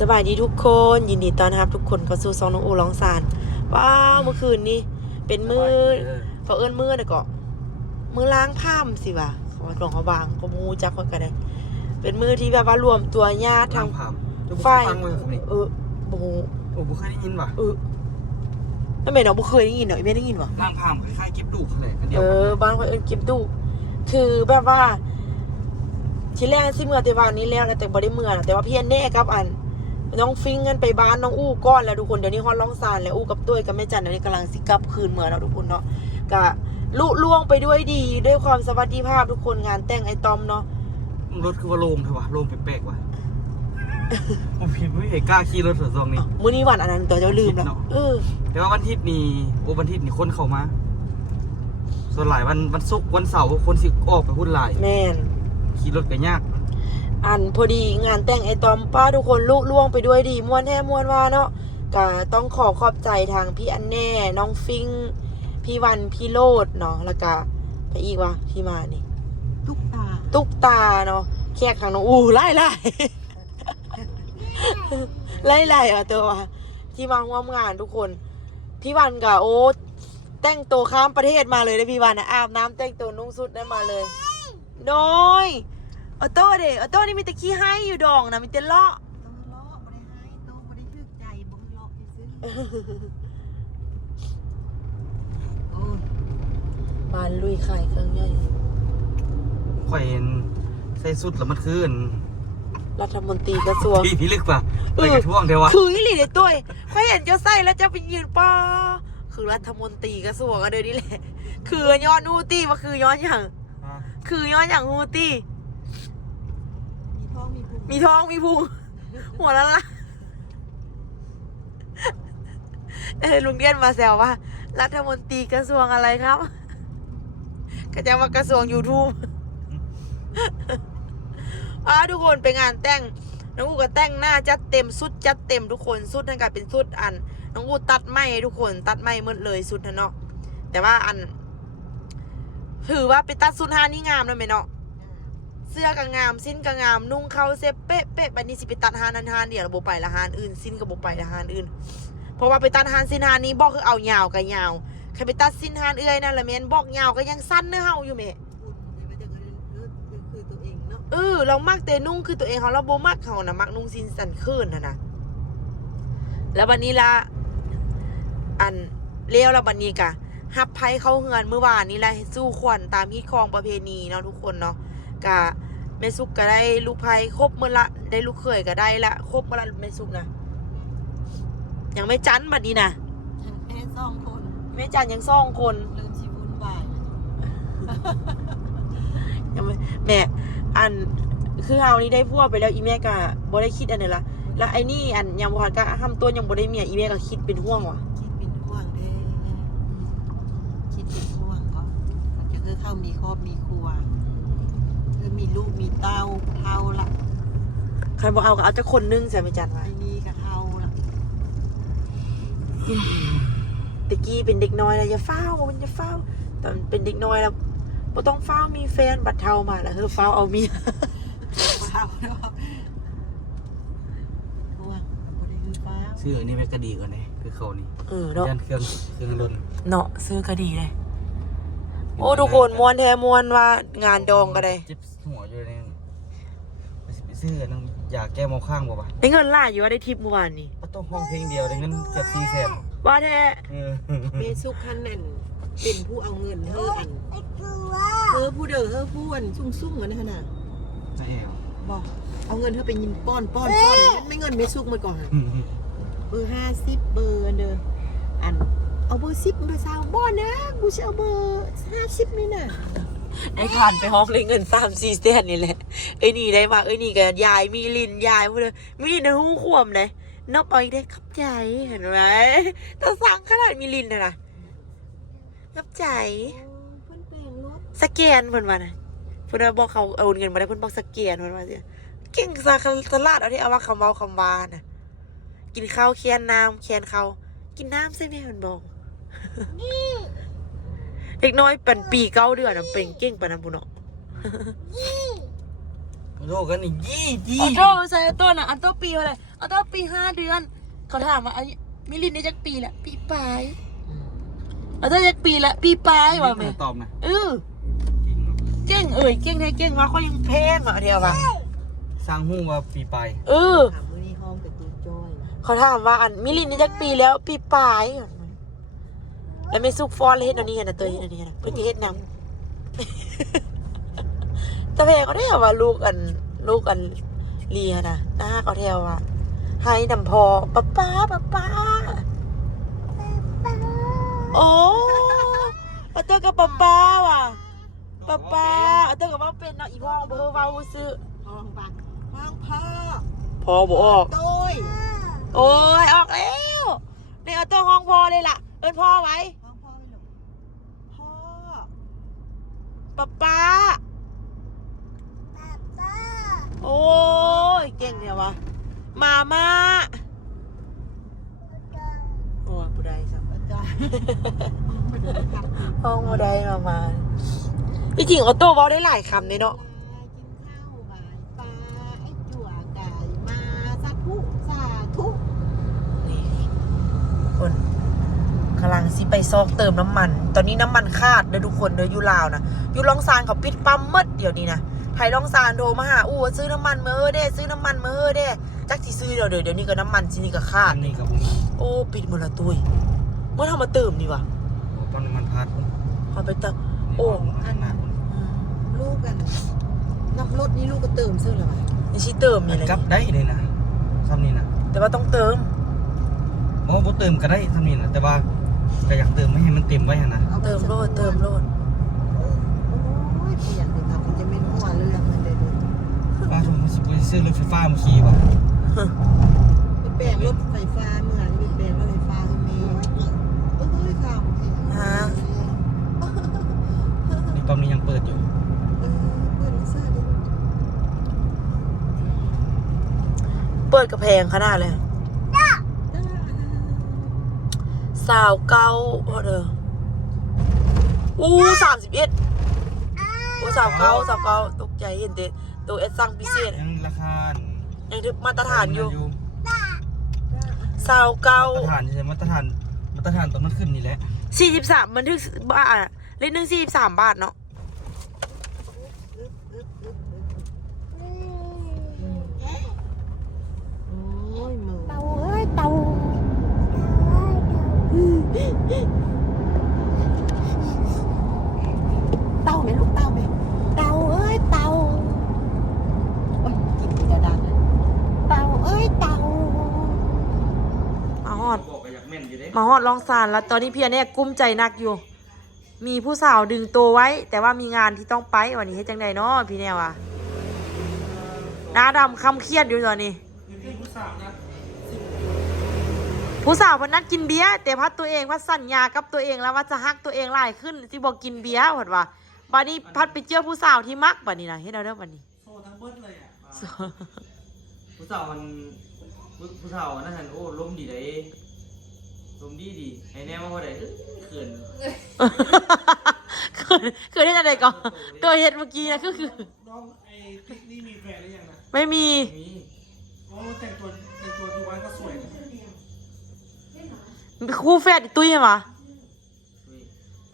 สบายดีทุกคนยินดีต้อนรับทุกคนเข้าสู่ซองน้องอูร้องสารว้าวเมื่อคืนนี้เป็นมือเขาเอิ้นมือน่ะก็มือล้างผ้ามสิว่ะเขาว่าหลวงเขาบางก็มูจักคนกันได้เป็นมือที่แบบว่ารวมตัวญาติทางไฟบ่ฮู้โอ้บุเคยได้ยินป่ะไม่แม่นบ่เคยได้ยินเนาะอีแม่ได้ยินบ่ร่างพามคล้ายๆเก็บดูกอะไรกันเดียวบ้านเขาเอิ้นเก็บตู้คือแบบว่าทีแรกสิเมื่อแต่วันนี้แล้วแต่บ่ได้เมื่อแต่ว่าพี่อันแน่กับอันน้องฟิงกันไปบ้านน้องอู้ก้อนแล้วทุกคนเดี๋ยวนี้ฮอดร้องซานแล้วอู้กับตุ้ยกับแม่จันเดี๋ยวนี้กำลังสิกลับคืนเมืองแล้วทุกคนเนาะก็ลุล่วงไปด้วยดีด้วยความสวัสดิภาพทุกคนงานแต่งไอ้ตอมเนาะรถคือว่าโลมเถอะวะโลมแปลกๆว่ะผมผิดไม่เห็นกล้าขี่รถเถอะซองนี้มื้อนี้วันอันนั้นตัวเจ้าลืมแล้วแต่ว่าวันอาทิตย์นี้วันอาทิตย์นี้คนเข้ามาส่วนหลายวันศุกร์วันเสาร์คนสิออกไปพูดหลายแม่นขี่รถก็ยากอันพอดีงานแต่งไอ้ตอมป้าทุกคนลุล่วงไปด้วยดีม่วนแท้ม่วนว่าเนาะก็ต้องขอบใจทางพี่อันแน่น้องฟิงพี่วันพี่โลดเนาะแล้วก็ไปอีกว่าพี่มานี่ตุ๊กตาเนาะแขกทางน้องไล่ตัวว่าที่มาร่วมงานทุกคนพี่วันกับแต่งตัวข้ามประเทศมาเลยนะพี่วันนะอาบน้ำแต่งตัวนุ่งสุดได้มาเลยโดยออโต้นี่มีแต่ขี้ให้อยู่ดองนะมีแต่เลาะบ่ได้ให้โตบ่ได้ทึกใจบ่เลาะซื่อโอ้ยบ้านลุยขายเครื่องใหญ่ข่อยเห็นใส่สุดแล้วมันคือรัฐมนตรีกระทรวงพี่ลึกป่ะไปกระท่วงเทวะคืออีหลีเลยตัวเขาเห็นเจ้าใส่แล้วจะไปยืนป้าคือรัฐมนตรีกระทรวงอะเดี๋ยวนี้แหละคือย้อนฮูตี้มาคือย้อนอย่างฮูตี้มีท้องมีพุงหัวละลุงเดียนมาแซวว่ารัฐมนตรีกระทรวงอะไรครับก็จะว่ากระทรวง YouTube ทุกคนไปงานแต่งน้องอูก็แต่งหน้าจัดเต็มสุดจัดเต็มทุกคนสุดนั่นก็เป็นสุดอันน้องอูตัดไม้ทุกคนตัดไม้หมดเลยสุดนะเนาะแต่ว่าอันถือว่าไปตัดสุดฮานี่งามแล้วไหมเนาะเสื้อก็งามสิ้นก็งามนุ่งเข้าเซฟเป๊ะบัดนี้สิไปตัดฮานันฮานเดี๋ยวบ่ไปละฮานอื่นสิ้นก็บ่ไปละฮานอื่นเพราะว่าไปตัดฮานสิ้นฮานนี้บอกคือเอายาวก็ยาวใครไปตัดสิ้นฮานเอื้อยนั่นละแม่นบอกยาวก็ยังสั้นเนื้อเฮาอยู่แม่เรามักแต่นุ่งคือตัวเองเขาเราโบมักเขานะมักนุ่งซินสันขึ้นนะแล้ววันนี้ละอันเลี้ยวแล้ววันนี้กะฮับไพ่เข้าเฮือนเมื่อวานนี้ละสู้ขวัญตามฮิตของประเพณีเนาะทุกคนเนาะกะแม่ซุกก็ได้ลูกไพ่ครบเมื่อละได้ลูกเขยก็ได้ละครบเมื่อละแม่ซุกนะยังไม่จันบัดนี้นะแค่2 คนแม่จันยัง2 คนลืมสิวุ่นวายยังไม่แม่อันคือเฮานี่ได้พวกไปแล้วอีแม่ก็บ่ได้คิดอันนี้ละแล้วไอ้นี่อันยังบ่ทันก็ทำตัวยังบ่ได้เมียอีแม่ก็คิดเป็นห่วงว่ะคิดเป็นห่วงเด้คิดเป็นห่วงก็คือเขามีครอบมีครัวคือมีลูกมีเต้าเท่าละใครบ่เอาก็เอาจักคนนึงใช่มั้ยจันว่าไอ้นี่ก็เท่าละตะกี้เป็นเด็กน้อยแล้วอย่าฟ้าวมันอย่าฟ้าวตอนเป็นเด็กน้อยแล้วบ่ต้องฟ้าวมีแฟนบัดเฒ่ามาแล้วฟ้าวเอาเมียซื้ออันนี้แม่ก็ดีกว่านี่คือเขานี่เนาะเครื่องดนเนาะซื้อก็ดีเลยโอ้ทุกคนม่วนแท้ม่วนว่างานดองก็ได้จิ๊บหัวอยู่ในไปซื้อนั่งอยากแก้มองข้างบ่ป่ะได้เงินล่าอยู่ว่าได้ทิปเมื่อวานนี้ต้องห้องเพลงเดียวได้เงินเกือบ400,000ว่าแท้เมซุกคันนั่นเป็นผู้เอาเงินเธออันผู้เด้อผู้อันซุ่งๆอันนั้นน่ะใช่บอกเอาเงินเธอไปยินป้อนไม่เงินไม่ซุกมาก่อนเบอร์50เบอร์เด้ออันเอาเบอร์10มาซาวบ่นะกูจะเอาเบอร์50นี่น่ะไอ้ผ่านไปห้องเลยเงิน3-4แสนนี่แหละไอ้นี่ได้มาไอ้นี่ก็ยายมีลินยายพูดเลยมีลินหูขวมเลยนอกไปได้ขับใจเห็นไหมแต่สั่งขนาดมีลินนะขับใจสแกนเพิ่นว่านะเพิ่นบอกเขาเอาเงินมาได้เพิ่นบอกสแกนเพิ่นว่าสิเก่งสลัดเอาที่เอาว่าคำเว้าคำวาน่ะกินข้าวเคียนน้ำเคียนเขากินน้ำใช่ไหมเพิ่นบอกเด็กน้อยเป็นปี9 เดือนเป็นเก่งปานนั้นพุ่นเนาะ โลกันนี่ยี่ ออโต้ใส่ออโต้น่ะออโต้ปีอะไรออโต้ปี5 เดือนเขาถามว่ามิลินได้จักปีละปีปลายออโต้จักปีละปีปลายว่าแม่ ตอบนะ เก่งเก่งแท้เก่งว่าเขายังแพงอ่ะเดียวว่ะ สร้างหู้ว่าปีไป ถามมือนี่ห้องเป็นตู้จ้อย เขาถามว่ามิลินได้จักปีแล้วปีปลายแล้วไม่ซุกฟอนเลยเฮ็ดอันนี้นะตัวเฮ็ดอันนี้นะเพิ่นสิเฮ็ดหยังแต่แม่ก็ได้ว่าลูกอันเลียนะนะเขาแถวว่าให้นำพอป้าโอ้เอาเตอร์กับป้าว่ะป้าเอาเตอร์กับว่าเป็นเนาะอีพ่อเบอร์เว้าซื้อ ห้องปะห้องพ่อ พอบ่ออก ตุ้ย โอ้ยออกแล้วนี่เอาเตอร์ห้องพอเลยล่ะเอิ้นพ่อไว้ ห้องพ่อไม่หลบพ่อ ป้าโอ้ยเก่งเนี่ยวะมาโอ้ยผู้ใดสัก อาจารย์ไม่ได้กัด ห้องผู้ใดมาจริงออโต้เว้าได้หลายคำเลยเนาะ กินข้าวบ่ายปลาไอ้จั่วไก่มาสาธุ นี่คนกำลังสิไปซอกเติมน้ำมัน ตอนนี้น้ำมันขาดเด้อทุกคนเด้ออยู่ลาวนะอยู่ลองซานเขาปิดปั๊มมืดเดี๋ยวนี้นะไผ่ลองซานโทรมาหาซื้อน้ำมันมาเด้ซื้อน้ำมันมาเด้จักที่ซื้อเดี๋ยวนี้ก็น้ำมันที่นี่ก็ขา อั ด นนี้กับผม โอ้ปิดหมดละตุ้ยเมื่อทำมาเติมนี่วะ ตอนมันพัด เอาไปเติมโอ้ อันนั้น ลูกกันนับรถนี่ลูกก็เติมซื้อหรอวะ นี่ชิเติมนี่เลย กลับได้เลยนะซ้ำนี่นะ แต่ว่าต้องเติม โอ้โหเติมก็ได้ซ้ำนี่นะแต่ว่าก็อยากเติมไม่ให้มันเต็มไว้นะ เติมโลดเติมโลด โอ้ยเปลี่ยนเลยครับมันจะไม่มั่วเรื่องมันเลยดู ป้าชมไปซื้อรถไฟฟ้ามาขี่ป่ะ ไปแปลงรถไฟฟ้าเหมือนไปแปลงรถไฟฟ้าให้มีเอ้ยข่าว ในปั๊มนี้ยังเปิดอยู่ เปิดลิซ่าดิ เปิดกระแพงขนาดเลยสาวเก้าพอเด้อ31สาวเก้าตกใจเห็นแต่ตัวเอสสั่งพิเศษ ยังราคา ยังถึงมาตรฐานอยู่สาวเก้า มาตรฐานใช่มาตรฐานตอนมันขึ้นนี่แหละ 43มันถึงบาทลิตรนึง43 บาทเนาะ โอ้ยมือ เตาเอ้ยเตา เต้าไหมลูกเต้าไหมเต้าเอ้ยเต้าโอ้ยกินกระดานนะเต้าเอ้ยเต้า มาฮอด บอกก็อยากแม่นอยู่เด้ มาฮอดลองซานแล้วตอนนี้พี่อันเนี่ยกุ้มใจนักอยู่ มีผู้สาวดึงตัวไว้ แต่ว่ามีงานที่ต้องไปวันนี้ให้จังใดเนาะพี่แนวอ่ะหน้าดำคำเครียดอยู่ตอนนี้ ผู้สาวเพนนัดกินเบียร์แต่พัดตัวเองว่าสัญญากับตัวเองแล้วว่าจะฮักตัวเองหลายขึ้นที่บอกกินเบียร์เห็นว่าบัดนี้พัดไปเจอผู้สาวที่มักบัดนี้นะเฮ็ดเอาเด้อบัดนี้ โซ่ทั้งเบิดเลยอ่ะผู้สาวมันผู้สาวนั่นหันโอ้ล้มดีได้ล้มดีไอ้แน่ว่าพอได้เขิน คือได้จังไดก่อนตัวเฮ็ดเมื่อกี้นะคือ น้องไอ้ติ๊กนี่มีแฟนหรือยังนะ ไม่มี มี โอ้แต่งตัวทุกวันก็สวยนะ คู่แฝดตุ้ยใช่ปะ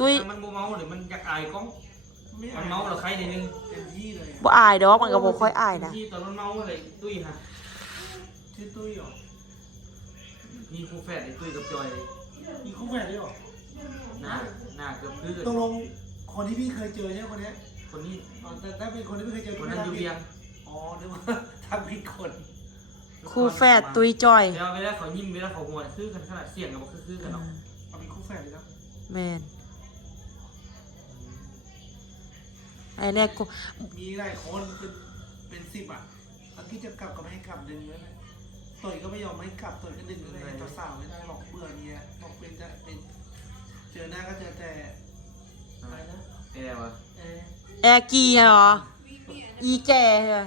ตุ้ย มันโมเมาหรือมันอยากอายกล้อง ไม่ มันเมาหรือใครนิดนึง เต็มที่เลย บ่อายดอกมันก็บ่ค่อยอายนะ ที่ตอนมันเมาอะไรตุ้ยฮะ ชื่อตุ้ยเหรอ มีคู่แฝดไอ้ตุ้ยกับจอย มีคู่แฟนด้วยเหรอ หน้าเกือบคือ ตกลงคนที่พี่เคยเจอใช่ไหมคนเนี้ย คนนี้ อ๋อแต่ถ้าเป็นคนที่ไม่เคยเจอ คนนั้นอยู่เบียง อ๋อนึกว่าทำผิดคน คู่แฝดตุ้ยจอย เวลาเขายิ้มเวลาเขาหัวคือกันขนาดเสียงกับคือกันเนาะ เอาเป็นคู่แฟนเลยนะ แมนไอ้เนี่ยกู มีหลายคนเป็น10อ่ะตอนที่จะกลับก็ไม่ให้กลับดึงเลยนะต่อยก็ไม่ยอมให้กลับต่อยก็ดึงเลยต่อสาวไม่ได้บอกเบื่อเนี้ยบอกเป็นจะเป็นเจอหน้าก็เจอแต่อะไรนะ นี่แหละวะ แอร์กีเหรอ อีแก่เหรอ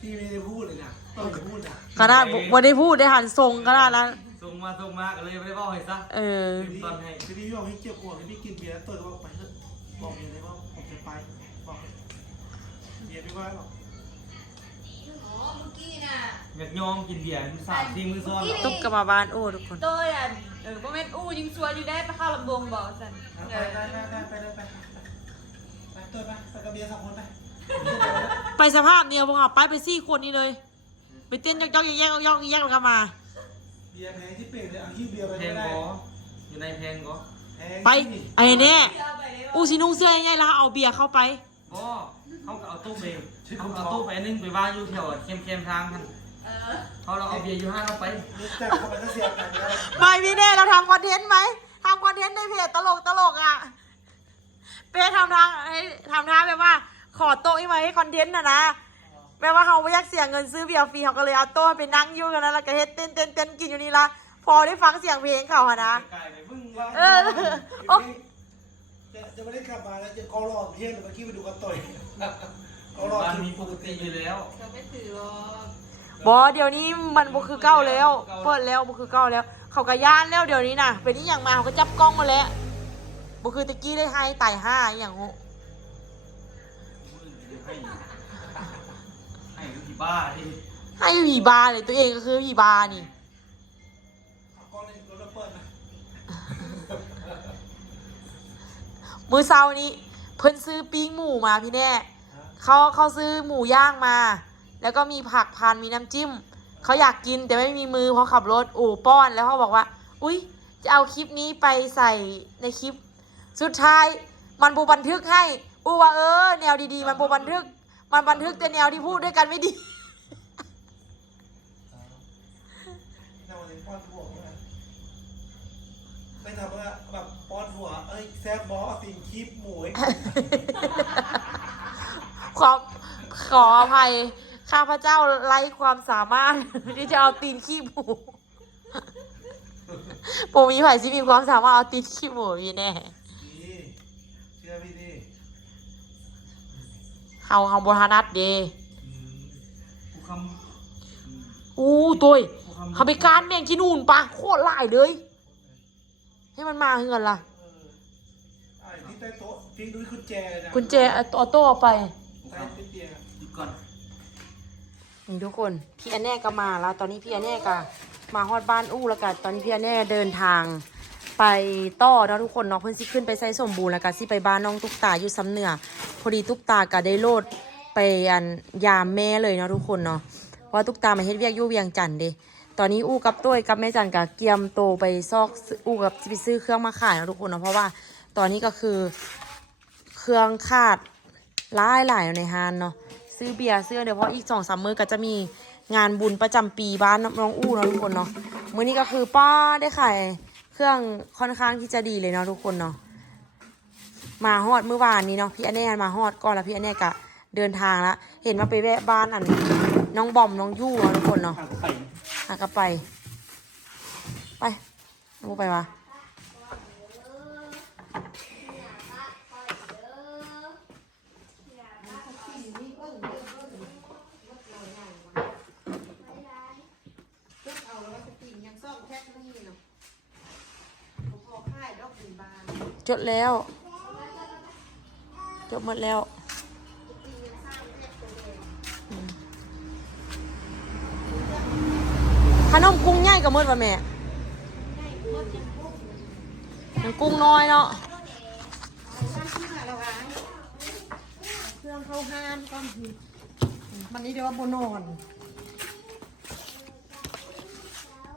พี่ไม่ได้พูดเลยนะต่อยพูดนะ ขนาดบ่ได้พูดได้หันทรงขนาดนั้น ส่งมาก็เลยไม่ได้บอกให้ซะ เออ ตอนให้ พี่บอกให้เจ็บหัวให้พี่กินเบียร์แล้วต่อยก็บอกไปเถอะบอกอย่างไรว่าผมจะไปบอก เบียร์ไม่ว่าหรอก อ๋อเมื่อกี้น่ะ อยากยอมกินเบียร์มือสามสี่มือซ้อน ตุ๊กกับมาบ้านโอ้ทุกคน โดยอ่ะโมเมนต์อู้ยิงชวนอยู่ได้ไปเข้าลำบงบอกสัน ไปเลยไปตัวไปกับเบียร์2 คนไป ไปสภาพเดียวพวกเราไป4 คนนี้เลย ไปเต้นยอกๆแยกๆแยกๆแล้วก็มา เบียร์แพงที่เป่งเลยเอาหิ้วเบียร์ไป แพ ไม่ ง ได้ ก็อยู่ในแพงก็ แพง ไปไอ้แน่ เอาไปเลย อู้สินุ่งเสื้อง่ายๆแล้วเอาเบียร์เข้าไป ก็เขาก็เอาตู้ไปเขาเอาตู้ไปนึงไปว่างอยู่แถวเข้มๆทางกันเขาเราเอาเบียร์อยู่ห้างเราไป รู้จักเข้าไปก็เสียตังค์แล้ว ไม่พี่เน่เราทำคอนเทนต์ไหมทำคอนเทนต์ในเพจตลกอ่ะเป้ทำทางแบบว่า ขอโต๊ะให้มาให้คอนเทนต์นะแปลว่าเขาไม่อยากเสียเงินซื้อเบียร์ฟรีเขาก็เลยเอาโต๊ะไปนั่งอยู่กันนะแล้วก็เฮ็ดเต้นกินอยู่นี่ละพอได้ฟังเสียงเพลงเขาอะนะ ไก่ไปบึ้งว่า เออโอ้ จะไม่ได้กลับมาแล้วจะกอรอเพี้ยนเมื่อกี้ไปดูกันต่อยกอรอ บ้านมีปกติอยู่แล้ว จะไม่ถือหรอก บอเดี๋ยวนี้มันบ่คือเก้าแล้วเปิดแล้วบ่คือเก้าแล้ว เขาก็ย่านแล้วเดี๋ยวนี้นะเป็นนี่อย่างมาเขาก็จับกล้องมาแล้วบ่คือตะกี้ได้ให้ไต่5อย่างงู ให้ผีบ้าที่ ให้ผีบาเลยตัวเองก็คือผีบานี่ กอเลยรถเปิดนะ มื้อเช้านี้เพิ่นซื้อปิ้งหมูมาพี่แน่เขาซื้อหมูย่างมา แล้วก็มีผักพานมีน้ำจิ้มเขาอยากกินแต่ไม่มีมือเพราะขับรถป้อนแล้วเขาบอกว่าอุ๊ยจะเอาคลิปนี้ไปใส่ในคลิปสุดท้ายมันบ่บันทึกให้ว่าแนวดีๆมันบ่บันทึกมันบันทึกแต่แนวที่พูดด้วยกันไม่ดี ในวันนี้ป้อนหัวนะไม่ทำว่าแบบป้อนหัวเอ้ยแซ่บบอสติงคลิปหมูให้ ขออภัยข้าพเจ้าไร้ความสามารถ ที่จะเอาตีนขี้หมู ผมมีไผ่ที่มีความสามารถเอาตีนขี้หมูพี่แน่ นี่เชื่อพี่ดิ เฮาบทนัดเด ผู้คำ อู้ตัวเขาไปการแม่งกินนู่นปะโคตรหลายเลย ให้มันมาเงินล่ะ ไอ้ที่ใต้โต๊ะพี่ดูกุญแจเลยนะ กุญแจออโต้เอาไป ใต้เตียง หยุดก่อน นี่ทุกคนพี่อันแน่ก็มาแล้ว ตอนนี้พี่อันแน่ก็มาฮอดบ้านอู้แล้วกันตอนนี้พี่อันแน่เดินทางไปต่อเนาะทุกคนเนาะเพิ่นสิขึ้นไปใส่สมบูรณ์แล้วก็สิไปบ้านน้องตุ๊กตาอยู่ซ้ำเหนือพอดีตุ๊กตาก็ได้โลดไปอันยามแม่เลยเนาะทุกคนเนาะเพราะตุ๊กตามาเฮ็ดเวียกอยู่เวียงจันทน์เด้ตอนนี้อู้กับต้วยกับแม่จันก็เกียมโตไปซอกอู้กับสิไปซื้อเครื่องมาขายเนาะทุกคนเนาะเพราะว่าตอนนี้ก็คือเครื่องขาดหลายในฮานเนาะซื้อเบียร์ซื้อเดี๋ยวเพราะอีก2-3 มื้อก็จะมีงานบุญประจำปีบ้านน้องอู้เนาะทุกคนเนาะมื้อนี้ก็คือป้าได้ขายเครื่องค่อนข้างที่จะดีเลยเนาะทุกคนเนาะมาฮอดเมื่อวานนี้เนาะพี่อันแน่มาฮอดก่อนแล้วพี่อันแน่ก็เดินทางละเห็นว่าไปแวะบ้านอันน้องบอมน้องยู่เนาะทุกคนเนาะ ทางไป หากลับไปน้องไปวะจดแล้วจบหมดแล้วขนมกุ้งใหญ่กับมืดป่ะแม่ยังกุ้งน้อยเนาะ เครื่องเข้าห้านก่อนวันนี้เดี๋ยวว่าโบนอน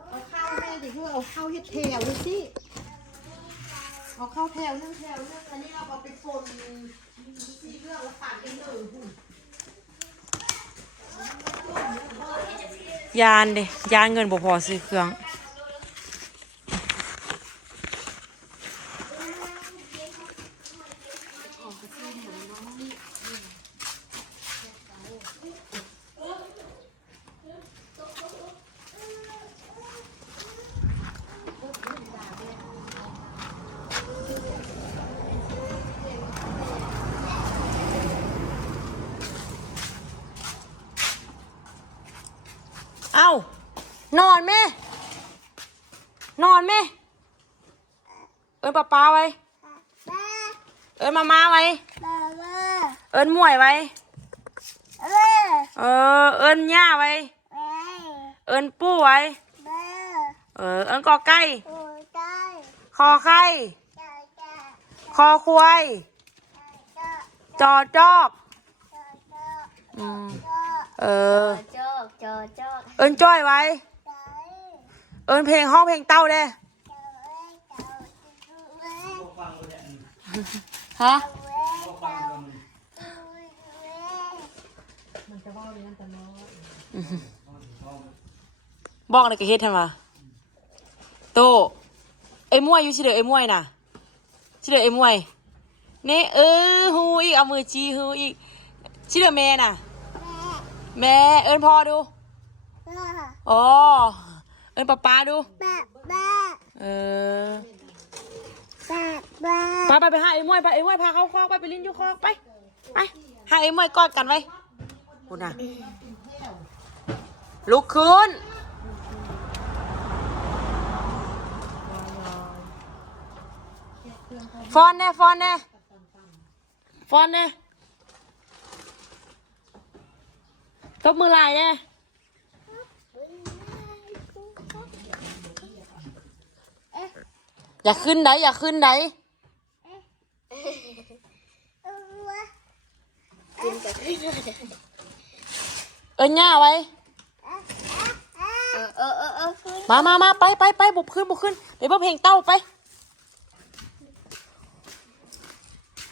เอาข้าวแม่ดิคือเอาข้าวเฮ็ดแถวเลยสิเอาข้าวแถวนึงอันนี้เราเอาไปฝนสี่เรื่องแล้วปั่นกันเลย ยานเด้ยานเงินบ่พอซื้อเครื่องเอ้านอนแม่เอิญป้าไว้เอิญมาไว้เอิญหมวยไว้ เอิ้นย่าไว้ เอิ้นปู่ไว้ เอิ้นกอไก่คอไข่คอควายจอจอกอืมเอิ้นจ้อยไว้ เอิ้นเพลงห้องเพลงเต้าเด้ฮะบอกอะไรกับเฮ็ดทำไมโตไอ้มวยอยู่ชิเดอไอ้มวยน่ะชิเดอไอ้มวยนี่ฮูอีกเอามือจีฮูอีกชิเดอแม่น่ะแม่เอิ้นพ่อดูอ๋อเอิ้นป๊าดูไปหาไอ้มวยไปไอ้มวยพาเข้าคอกไปลิ้นอยู่คอกไปหาไอ้มวยกอดกันไว้คุณน่ะลุกขึ้นฟอนแน่ตบมือลายแน่อย่าขึ้นไหนย่าไว้มาไปบุกขึ้นไปเบิ่งเพลงเต้าไป